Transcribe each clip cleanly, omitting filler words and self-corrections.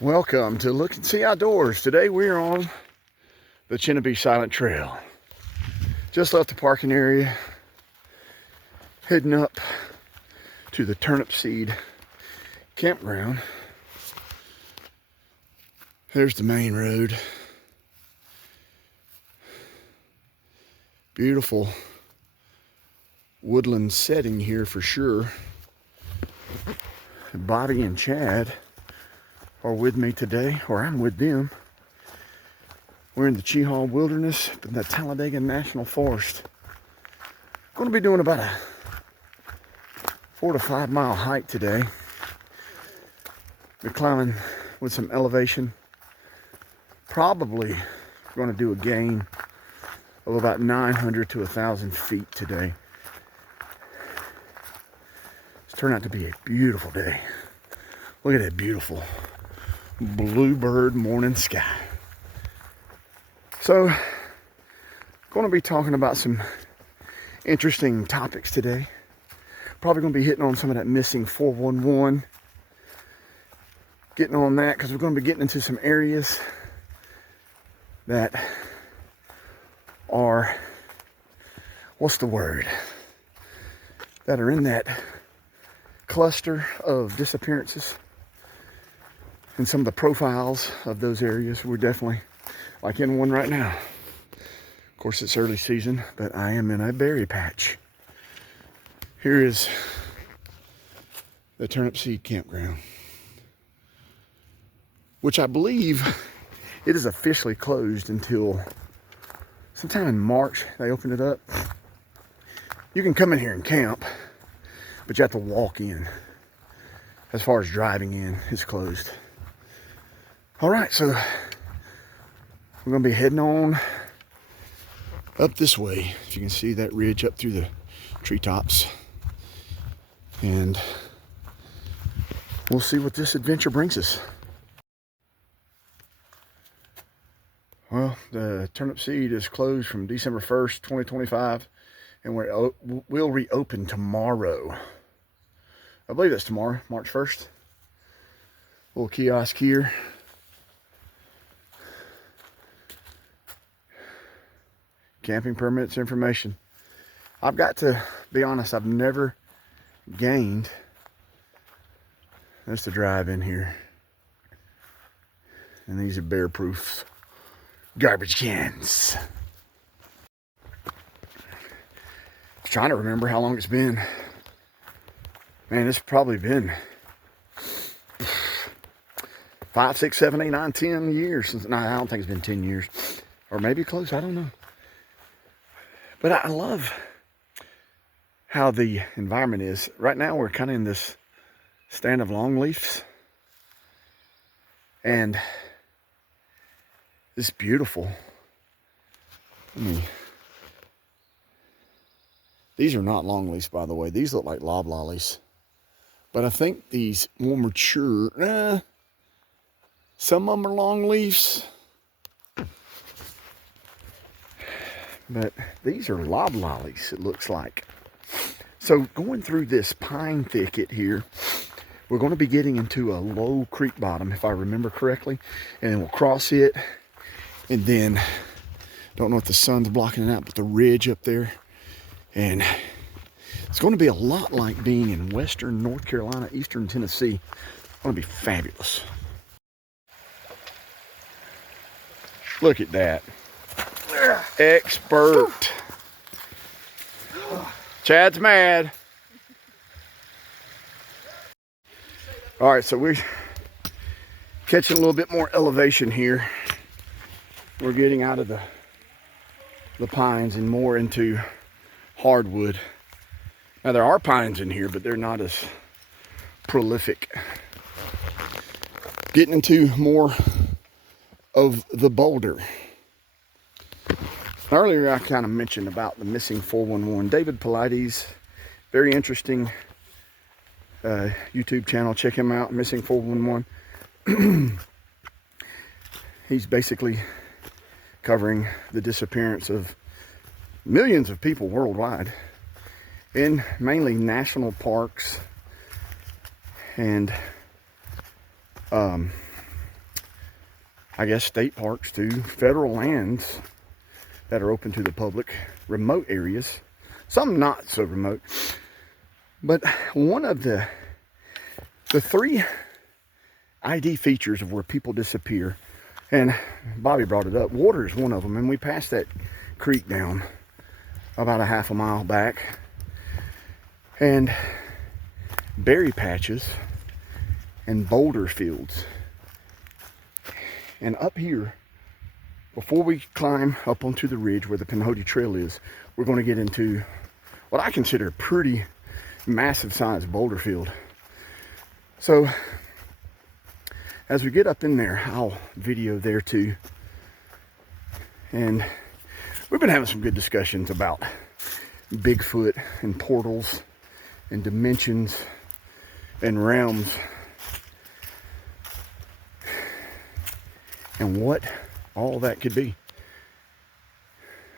Welcome to Look and See Outdoors. Today we're on the Cheaha Silent Trail. Just left the parking area, heading up to the Turnip Seed campground. There's the main road. Beautiful woodland setting here for sure. Bobby and Chad are with me today, or I'm with them. We're in the Cheaha Wilderness in the Talladega National Forest. Going to be doing about a 4 to 5 mile hike today. We're climbing with some elevation. Probably going to do a gain of about 900 to 1,000 feet today. It's turned out to be a beautiful day. Look at that beautiful bluebird morning sky. So, going to be talking about some interesting topics today. Probably going to be hitting on some of that missing 411. Getting on that because we're going to be getting into some areas that are, what's the word? That are in that cluster of disappearances. And some of the profiles of those areas, we're definitely like in one right now. Of course, it's early season, but I am in a berry patch. Here is the Turnip Seed campground, which I believe it is officially closed until sometime in March. They opened it up. You can come in here and camp, but you have to walk in. As far as driving in, it's closed. All right, so we're gonna be heading on up this way. If you can see that ridge up through the treetops. And we'll see what this adventure brings us. Well, the Turnip Seed is closed from December 1st, 2025, and we'll reopen tomorrow. I believe that's tomorrow, March 1st. Little kiosk here. Camping permits information. I've got to be honest, I've never gained. That's the drive in here. And these are bear proof garbage cans. I'm trying to remember how long it's been. Man, it's probably been 5, 6, 7, 8, 9, 10 years since. No, I don't think it's been 10 years. Or maybe close, I don't know. But I love how the environment is. Right now we're kind of in this stand of longleafs. And it's beautiful. I mean, these are not longleafs, by the way. These look like loblollies. But I think these more mature, some of them are longleafs. But these are loblollies, it looks like. So going through this pine thicket here, we're going to be getting into a low creek bottom, if I remember correctly. And then we'll cross it. And then, don't know if the sun's blocking it out, but the ridge up there. And it's going to be a lot like being in western North Carolina, eastern Tennessee. It's going to be fabulous. Look at that. Expert. Chad's mad. All right, so we're catching a little bit more elevation here. We're getting out of the pines and more into hardwood. Now there are pines in here, but they're not as prolific. Getting into more of the boulder. Earlier I kind of mentioned about the missing 411. David Pilates, very interesting YouTube channel. Check him out, Missing 411. He's basically covering the disappearance of millions of people worldwide in mainly national parks and I guess, state parks to federal lands that are open to the public, remote areas, some not so remote. But one of the 3 ID features of where people disappear, and Bobby brought it up, water is one of them. And we passed that creek down about a half a mile back, and berry patches and boulder fields. And up here, before we climb up onto the ridge where the Pinhoti Trail is, we're going to get into what I consider a pretty massive sized boulder field. So as we get up in there, I'll video there too. And we've been having some good discussions about Bigfoot and portals and dimensions and realms and what all that could be.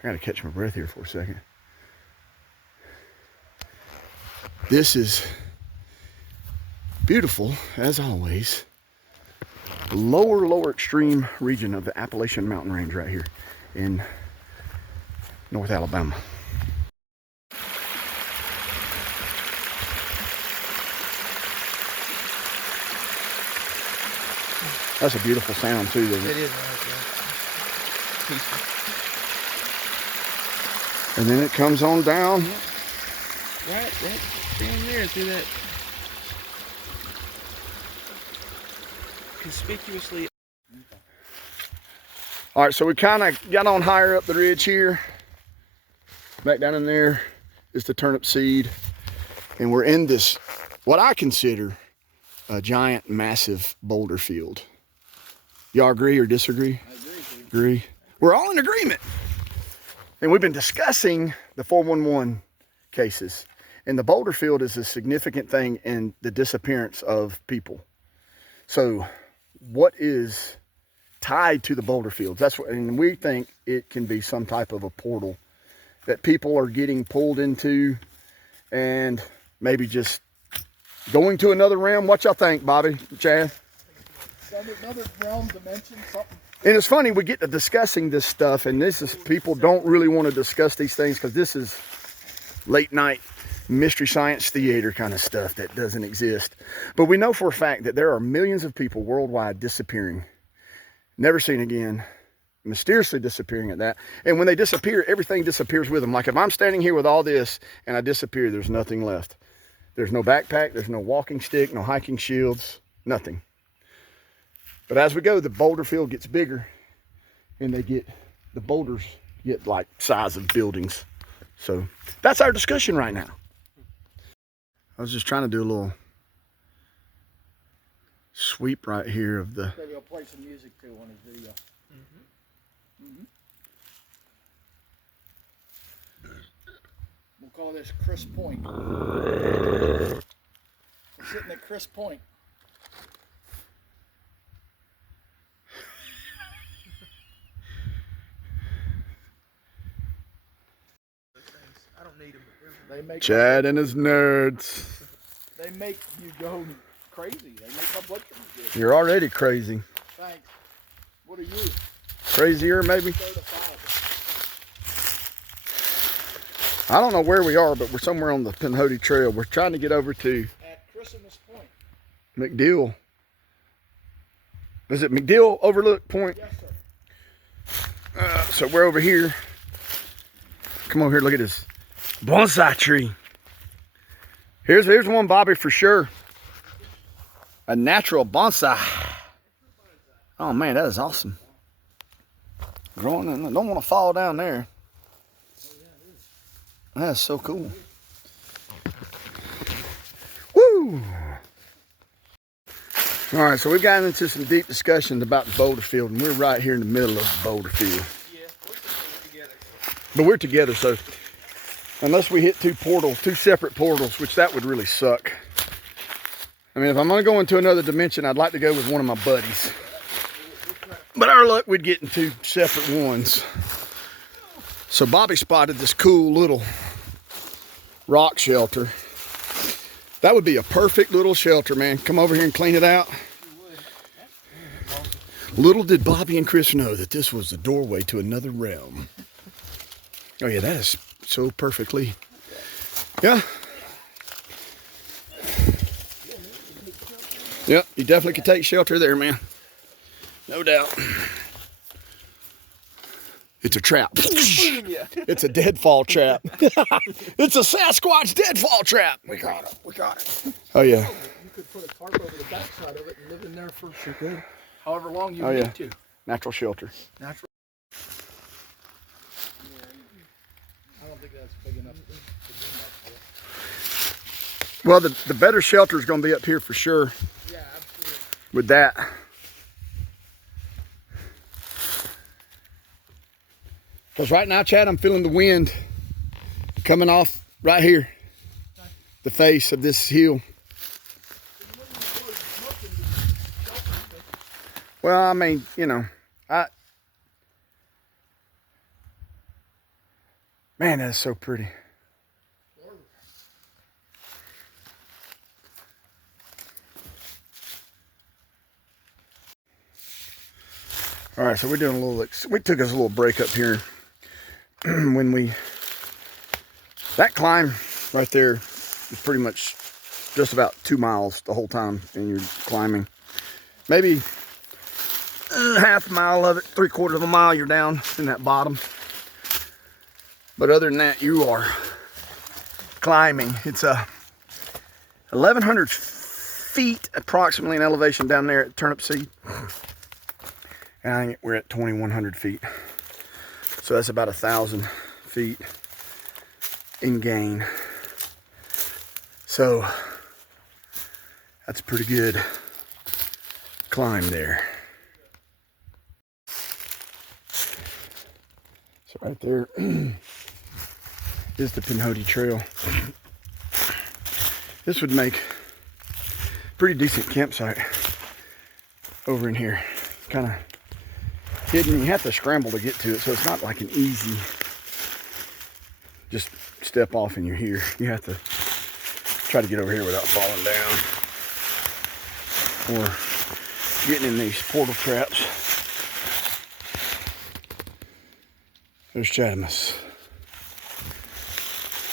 I gotta catch my breath here for a second. This is beautiful, as always. Lower extreme region of the Appalachian Mountain Range right here in North Alabama. That's a beautiful sound too, isn't it? It is nice, yeah. Peaceful. And then it comes on down. Right down there through that conspicuously. All right, so we kind of got on higher up the ridge here. Back down in there is the turnip seed. And we're in this, what I consider a giant, massive boulder field. Y'all agree or disagree? I agree. Agree. We're all in agreement. And we've been discussing the 411 cases. And the boulder field is a significant thing in the disappearance of people. So what is tied to the boulder fields? That's what, and we think it can be some type of a portal that people are getting pulled into and maybe just going to another realm. What y'all think, Bobby, Chad? Another realm, dimension, something. And it's funny, we get to discussing this stuff, and this is, people don't really want to discuss these things because this is late night mystery science theater kind of stuff that doesn't exist. But we know for a fact that there are millions of people worldwide disappearing, never seen again, mysteriously disappearing at that. And when they disappear, everything disappears with them. Like if I'm standing here with all this and I disappear, there's nothing left. There's no backpack, there's no walking stick, no hiking shields, nothing. But as we go, the boulder field gets bigger and the boulders get like size of buildings. So that's our discussion right now. I was just trying to do a little sweep right here of the... Maybe I'll play some music too on his video. We'll call this Chris Point. We're sitting at Chris Point. I don't need them. They make Chad and his nerds. They make you go crazy. They make my blood sugar good. You're already crazy. Thanks. What are you? Crazier, maybe? Certified. I don't know where we are, but we're somewhere on the Pinhoti Trail. We're trying to get over to At Christmas Point. McDill. Is it McDill Overlook Point? Yes, sir. So we're over here. Come over here, look at this bonsai tree. Here's one, Bobby, for sure. A natural bonsai. Oh man, that is awesome. Growing, and I don't want to fall down there. That's so cool. Woo! All right, so we've gotten into some deep discussions about the boulder field, and we're right here in the middle of the boulder field. Yeah, we're together. But we're together, so unless we hit two separate portals, which that would really suck. I mean, if I'm gonna go into another dimension, I'd like to go with one of my buddies. But our luck, we'd get in two separate ones. So Bobby spotted this cool little rock shelter. That would be a perfect little shelter, man. Come over here and clean it out. Little did Bobby and Chris know that this was the doorway to another realm. Oh yeah, that is so perfectly. Yeah. Yep, you definitely could take shelter there, man. No doubt. It's a trap. It's a deadfall trap. It's a Sasquatch deadfall trap. We got it. We got it. Oh yeah. You could put a tarp over the backside of it and live in there for however long you Oh, need yeah. to. Natural shelter. Natural. I don't think that's big enough to do that. Well, the better shelter is going to be up here for sure. Yeah, absolutely. With that. Because right now, Chad, I'm feeling the wind coming off right here. The face of this hill. Well, I mean, you know, man, that's so pretty. All right, so we're doing a little, we took us a little break up here when that climb right there is pretty much just about 2 miles the whole time, and you're climbing. Maybe half a mile of it, 3/4 of a mile, you're down in that bottom. But other than that, you are climbing. It's 1,100 feet approximately in elevation down there at Turnip Seed. And I think we're at 2,100 feet. So that's about 1,000 feet in gain. So that's a pretty good climb there. So right there is the Pinhoti Trail. This would make a pretty decent campsite over in here. Kind of hidden. You have to scramble to get to it, so it's not like an easy just step off and you're here. You have to try to get over here without falling down or getting in these portal traps. There's Chadamus.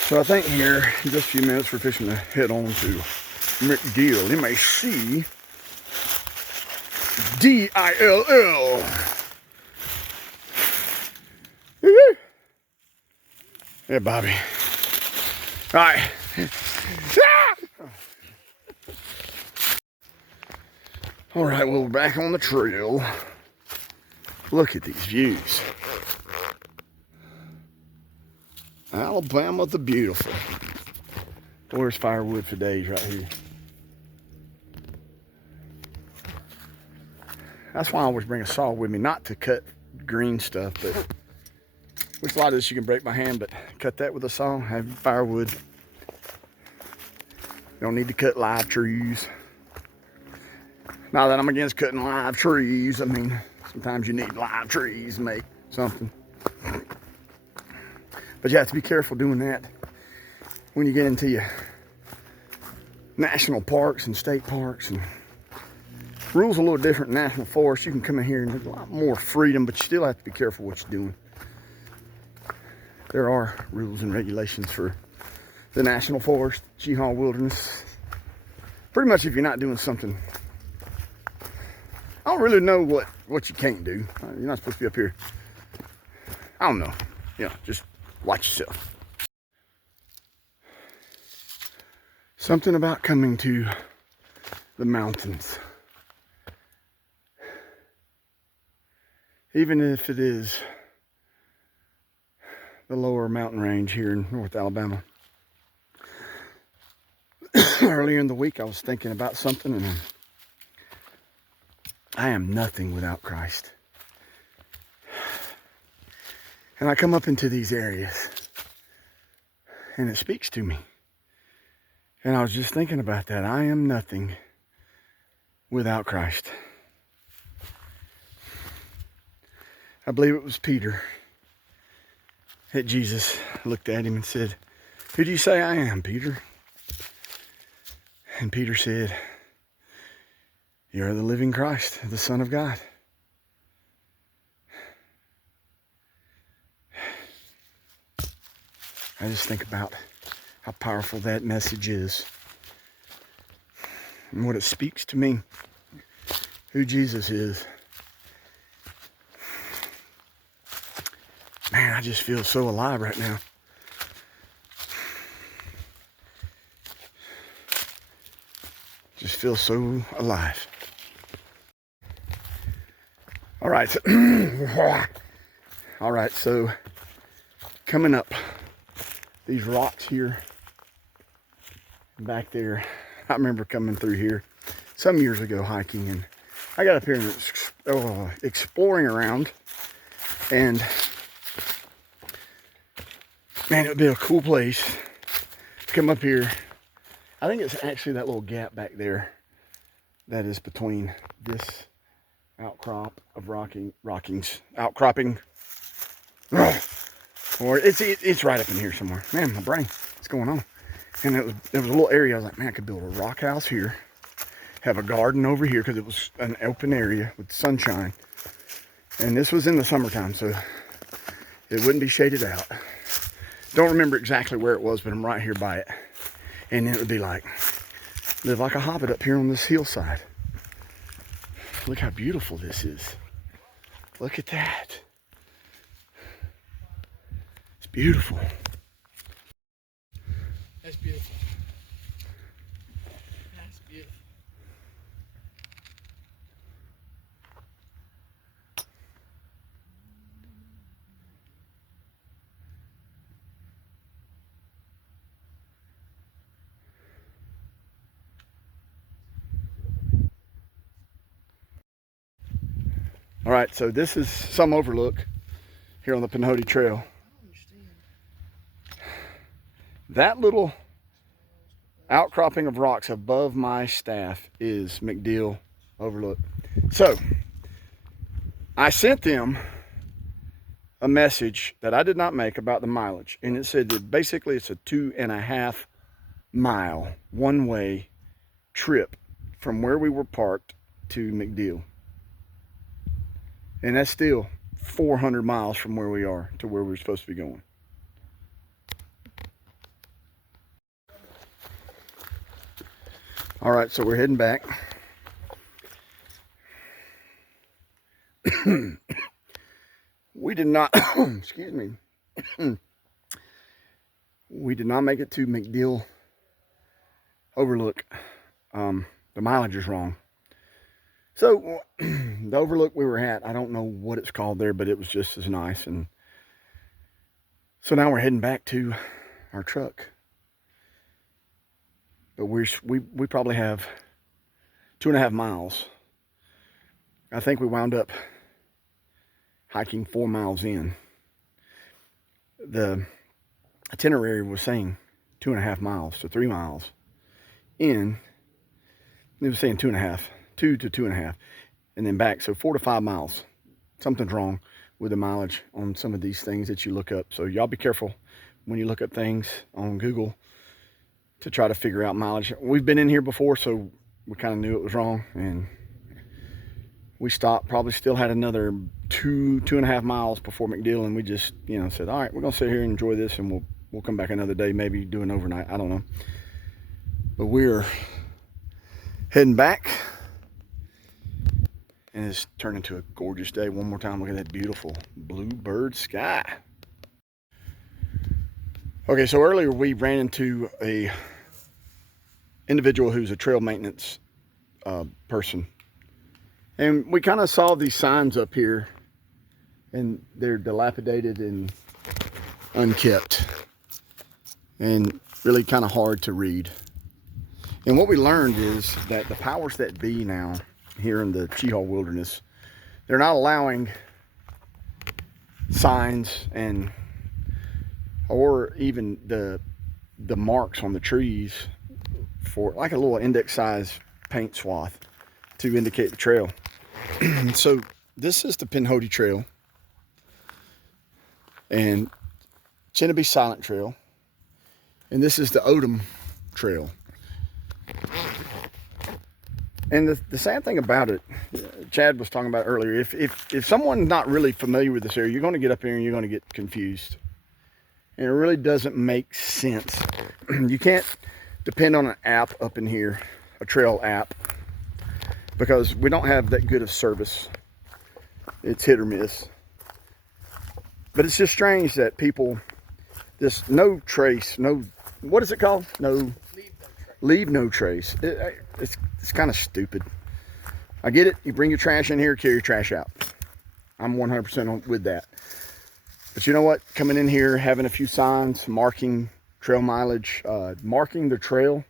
So I think here in just a few minutes we're fishing to head on to McDill, M-A-C D-I-L-L. Yeah, Bobby. All right. All right, well, we're back on the trail. Look at these views. Alabama the beautiful. There's firewood for days right here. That's why I always bring a saw with me, not to cut green stuff, but which a lot of this you can break by hand, but cut that with a saw, have firewood. You don't need to cut live trees. Not that I'm against cutting live trees. I mean, sometimes you need live trees to make something. But you have to be careful doing that when you get into your national parks and state parks. And rules are a little different in national forests. You can come in here and there's a lot more freedom, but you still have to be careful what you're doing. There are rules and regulations for the national forest, Cheaha Wilderness. Pretty much if you're not doing something, I don't really know what you can't do. You're not supposed to be up here. I don't know. Yeah, just watch yourself. Something about coming to the mountains. Even if it is the lower mountain range here in North Alabama. Earlier in the week I was thinking about something, and I am nothing without Christ. And I come up into these areas and it speaks to me. And I was just thinking about that. I am nothing without Christ. I believe it was Peter that Jesus looked at him and said, "Who do you say I am, Peter?" And Peter said, "You're the living Christ, the Son of God." I just think about how powerful that message is and what it speaks to me, who Jesus is. Man, I just feel so alive right now. Just feel so alive. All right. All right, so coming up these rocks here back there, I remember coming through here some years ago hiking, and I got up here and exploring around, and man, it would be a cool place to come up here. I think it's actually that little gap back there that is between this outcrop of outcropping, or it's right up in here somewhere. Man, my brain, what's going on? And there was a little area. I was like, man, I could build a rock house here, have a garden over here, because it was an open area with sunshine. And this was in the summertime, so it wouldn't be shaded out. Don't remember exactly where it was, but I'm right here by it. And then it would be like, live like a hobbit up here on this hillside. Look how beautiful this is. Look at that. It's beautiful. That's beautiful. That's beautiful. All right, so this is some overlook here on the Pinhoti Trail. That little outcropping of rocks above my staff is McDill Overlook. So I sent them a message that I did not make about the mileage, and it said that basically it's a 2.5 mile one-way trip from where we were parked to McDill. And that's still 400 miles from where we are to where we're supposed to be going. All right, so we're heading back. We did not, excuse me. We did not make it to McDill Overlook. The mileage is wrong. So the overlook we were at, I don't know what it's called there, but it was just as nice. And so now we're heading back to our truck. But we probably have 2.5 miles. I think we wound up hiking 4 miles in. The itinerary was saying 2.5 miles to 3 miles in. It was saying 2.5. 2 to 2.5, and then back, so 4 to 5 miles. Something's wrong with the mileage on some of these things that you look up. So y'all be careful when you look up things on Google to try to figure out mileage. We've been in here before, so we kind of knew it was wrong, and we stopped. Probably still had another 2.5 miles before McDill, and we just, said, all right, we're gonna sit here and enjoy this, and we'll come back another day, maybe do an overnight. I don't know, but we're heading back. And it's turned into a gorgeous day. One more time, look at that beautiful bluebird sky. Okay, so earlier we ran into a individual who's a trail maintenance person. And we kind of saw these signs up here, and they're dilapidated and unkept. And really kind of hard to read. And what we learned is that the powers that be now here in the Cheaha Wilderness, they're not allowing signs or even the marks on the trees for like a little index size paint swath to indicate the trail. So this is the Pinhoti Trail and Chenabe Silent Trail, and this is the Odom Trail. And the sad thing about it, Chad was talking about earlier, if someone's not really familiar with this area, you're going to get up here and you're going to get confused. And it really doesn't make sense. You can't depend on an app up in here, a trail app, because we don't have that good of service. It's hit or miss. But it's just strange that people, this no trace, no, what is it called? No, leave no trace. It's kind of stupid. I get it. You bring your trash in here, carry your trash out. I'm 100% with that. But you know what? Coming in here, having a few signs, marking trail mileage, marking the trail,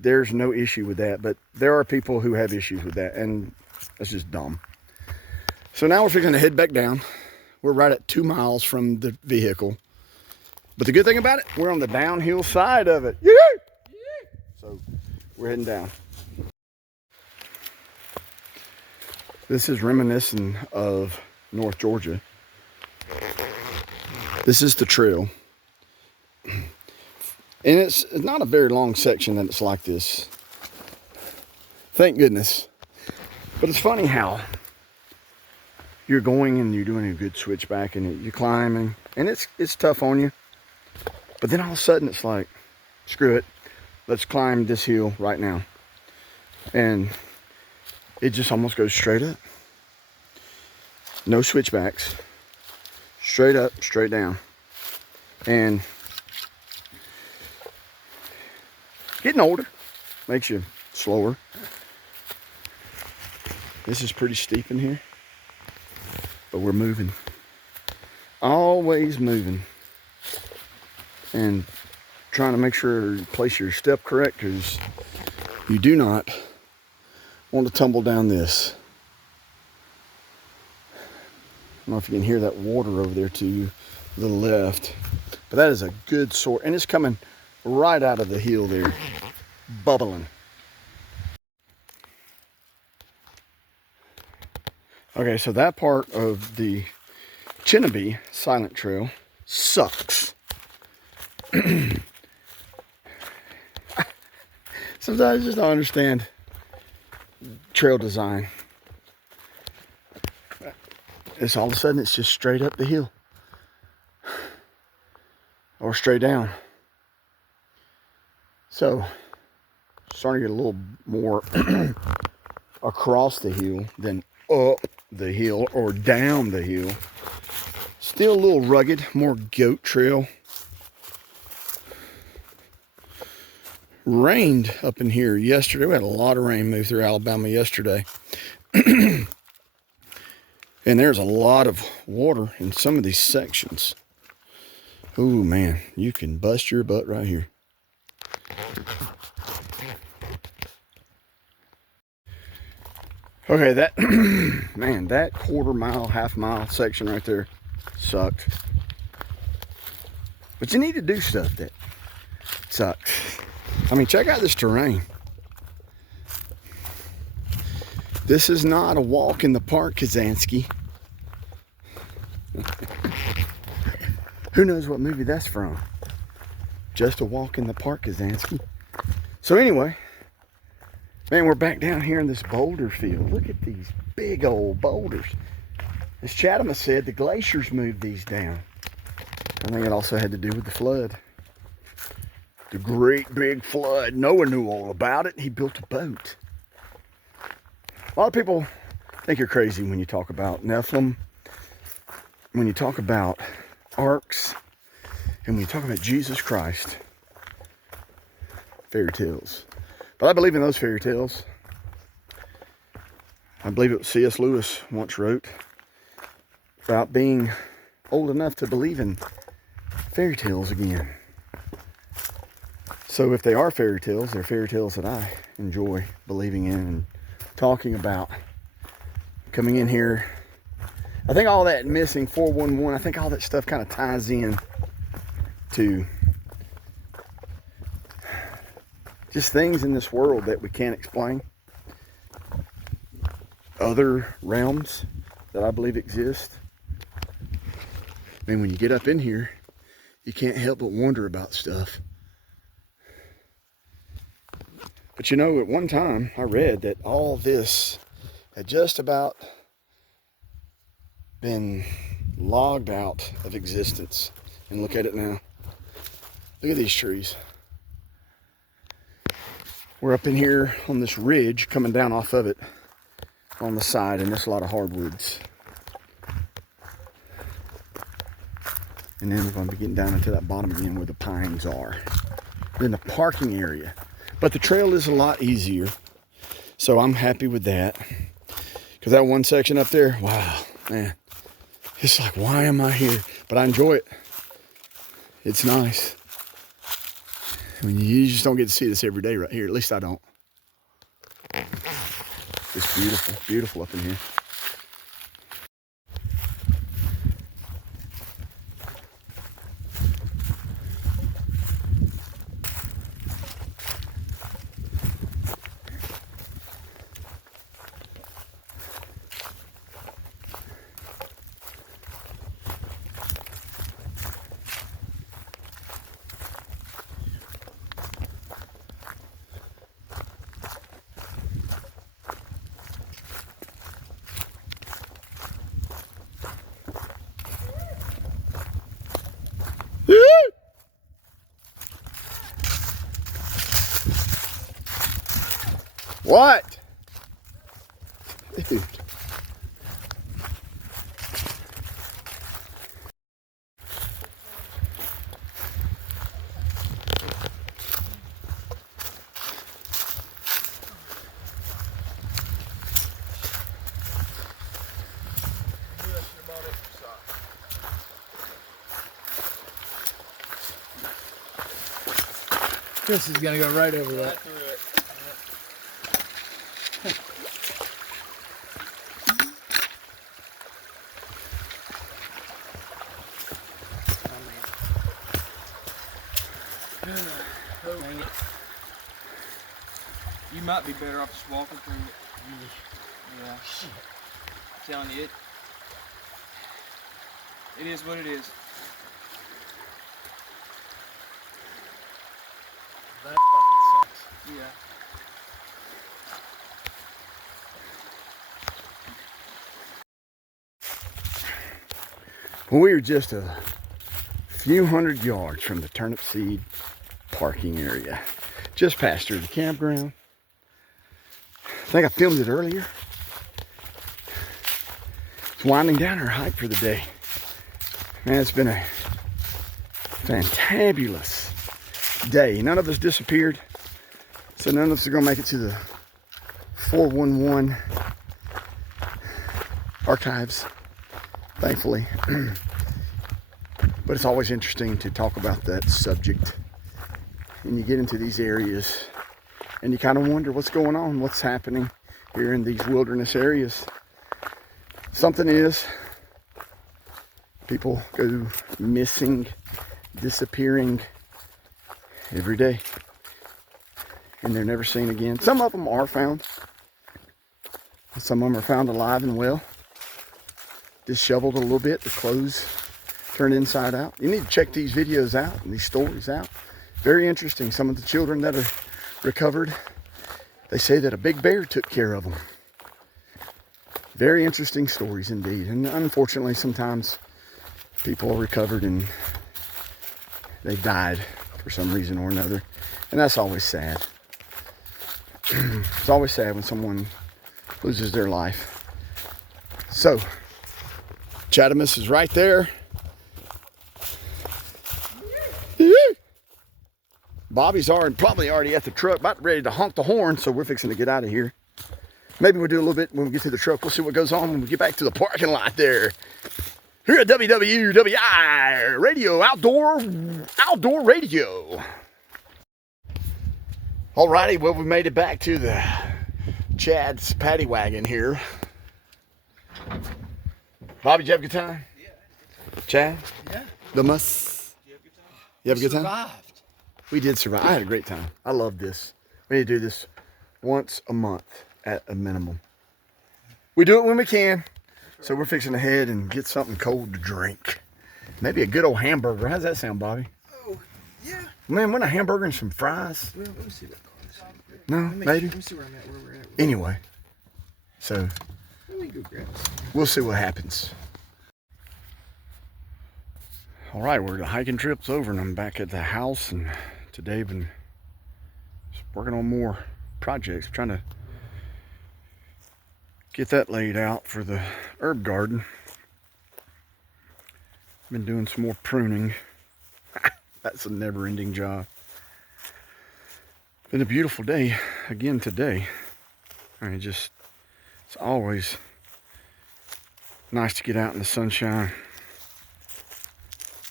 there's no issue with that. But there are people who have issues with that, and that's just dumb. So now we're going to head back down. We're right at 2 miles from the vehicle. But the good thing about it, we're on the downhill side of it. Yay! So we're heading down. This is reminiscent of North Georgia. This is the trail. And it's not a very long section that it's like this. Thank goodness. But it's funny how you're going and you're doing a good switchback and you're climbing and it's tough on you. But then all of a sudden it's like, screw it. Let's climb this hill right now. And it just almost goes straight up. No switchbacks. Straight up, straight down. And getting older makes you slower. This is pretty steep in here. But we're moving. Always moving. And trying to make sure you place your step correct, because you do not want to tumble down this. I don't know if you can hear that water over there to the left, but that is a good source, and it's coming right out of the hill there, bubbling. Okay, so that part of the Cheaha Silent Trail sucks. Sometimes I just don't understand trail design. It's all of a sudden it's just straight up the hill or straight down. So starting to get a little more across the hill than up the hill or down the hill. Still a little rugged, more goat trail. Rained up in here yesterday. We had a lot of rain move through Alabama yesterday. And there's a lot of water in some of these sections. Oh man, you can bust your butt right here. Okay, that, man, that quarter mile, half mile section right there sucked. But you need to do stuff that sucks. I mean, check out this terrain. This is not a walk in the park, Kazansky. Who knows what movie that's from? Just a walk in the park, Kazansky. So anyway, man, we're back down here in this boulder field. Look at these big old boulders. As Chatham said, the glaciers moved these down. I think it also had to do with the flood. The great big flood. Noah knew all about it. He built a boat. A lot of people think you're crazy when you talk about Nephlim, when you talk about arcs, and when you talk about Jesus Christ. Fairy tales. But I believe in those fairy tales. I believe it was C.S. Lewis once wrote about being old enough to believe in fairy tales again. So if they are fairy tales, they're fairy tales that I enjoy believing in and talking about. Coming in here, I think all that missing 411, I think all that stuff kind of ties in to just things in this world that we can't explain. Other realms that I believe exist. I mean, when you get up in here, you can't help but wonder about stuff. But you know, at one time I read that all this had just about been logged out of existence. And look at it now. Look at these trees. We're up in here on this ridge coming down off of it on the side, and there's a lot of hardwoods. And then we're going to be getting down into that bottom again where the pines are. Then the parking area. But the trail is a lot easier. So I'm happy with that. Because that one section up there, wow, man. It's like, why am I here? But I enjoy it. It's nice. I mean, you just don't get to see this every day right here. At least I don't. It's beautiful, beautiful up in here. What? Dude. This is gonna go right over that. Dang it. You might be better off just walking through it. Yeah. I'm telling you, it is what it is. That fucking sucks. Yeah. Well, we were just a few hundred yards from the turnip seed parking area. Just past here, the campground. I think I filmed it earlier. It's winding down our hike for the day. Man, it's been a fantabulous day. None of us disappeared, so none of us are gonna make it to the 411 archives, thankfully. But it's always interesting to talk about that subject. And you get into these areas and you kind of wonder what's going on, what's happening here in these wilderness areas. Something is, people go missing, disappearing every day, and they're never seen again. Some of them are found. Some of them are found alive and well, disheveled a little bit, the clothes turned inside out. You need to check these videos out and these stories out. Very interesting. Some of the children that are recovered, they say that a big bear took care of them. Very interesting stories indeed. And unfortunately, sometimes people are recovered and they died for some reason or another. And that's always sad. It's always sad when someone loses their life. So, Chatamus is right there. Bobby's probably already at the truck, about ready to honk the horn, so we're fixing to get out of here. Maybe we'll do a little bit when we get to the truck. We'll see what goes on when we get back to the parking lot there. Here at WWWI Radio, Outdoor Radio. Alrighty, well, we made it back to the Chad's paddy wagon here. Bobby, did you have a good time? Yeah. Chad? Yeah. The muss? Did you have a good time? You have a good time? Survived. We did survive. I had a great time. I love this. We need to do this once a month at a minimum. We do it when we can. So we're fixing to head and get something cold to drink. Maybe a good old hamburger. How's that sound, Bobby? Oh, yeah. Man, want a hamburger and some fries? Well, let me see that car. No, maybe. Let me see where I'm at, where we're at. Anyway, so Let me go grab this. we'll see what happens. All right, the hiking trip's over and I'm back at the house, and today I've been just working on more projects. I'm trying to get that laid out for the herb garden. Been doing some more pruning. That's a never-ending job. Been a beautiful day again today. I mean, it's always nice to get out in the sunshine.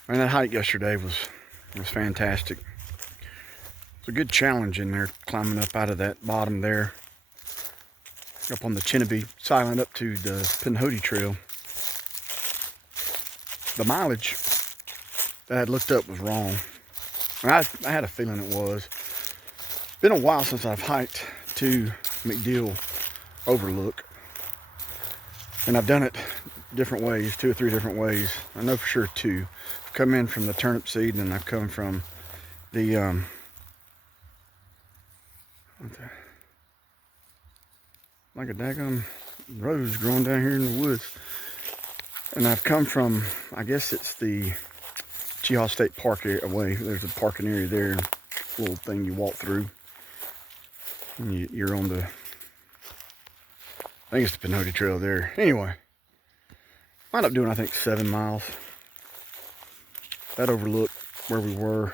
I mean, that hike yesterday was fantastic. It's a good challenge in there, climbing up out of that bottom there, up on the Cheaha Silent up to the Pinhoti Trail. The mileage that I had looked up was wrong. And I had a feeling it was. Been a while since I've hiked to McDill Overlook. And I've done it different ways, 2 or 3 different ways. I know for sure 2. I've come in from the turnip seed, and I've come from the like a daggone rose growing down here in the woods. And I've come from, I guess it's the Cheaha State Park way. There's a parking area there, little thing you walk through. And you're on the, I think it's the Pinhoti Trail there. Anyway, wound up doing, I think, 7 miles. That overlooked where we were.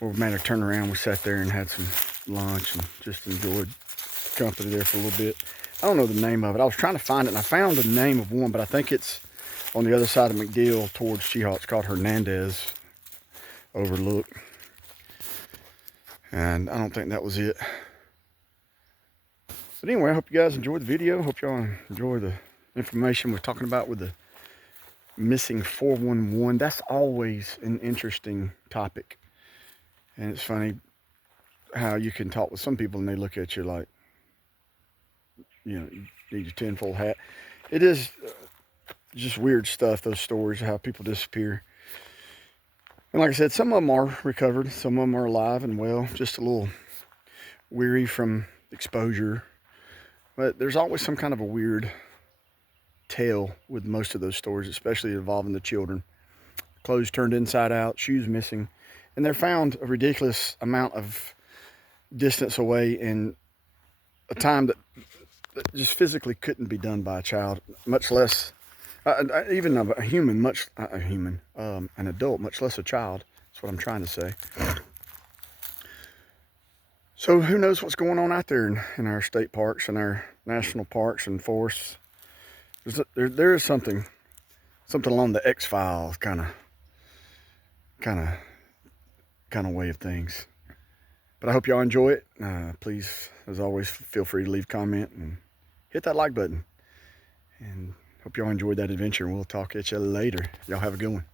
We made a turn around. We sat there and had some lunch and just enjoyed company there for a little bit. I don't know the name of it. I was trying to find it, and I found the name of one, but I think it's on the other side of McDill towards Cheaha. It's called Hernandez Overlook. And I don't think that was it. But anyway, I hope you guys enjoyed the video. Hope y'all enjoy the information we're talking about with the missing 411. That's always an interesting topic. And it's funny how you can talk with some people and they look at you like, you know, you need your tinfoil hat. It is just weird stuff, those stories of how people disappear. And like I said, some of them are recovered. Some of them are alive and well, just a little weary from exposure. But there's always some kind of a weird tale with most of those stories, especially involving the children. Clothes turned inside out, shoes missing. And they're found a ridiculous amount of distance away in a time that just physically couldn't be done by a child, much less even a human, an adult, much less a child. That's what I'm trying to say. So who knows what's going on out there in our state parks and our national parks and forests. There is something along the X-Files kind of way of things. But I hope y'all enjoy it. Please, as always, feel free to leave a comment and hit that like button. And hope y'all enjoyed that adventure. We'll talk at you later. Y'all have a good one.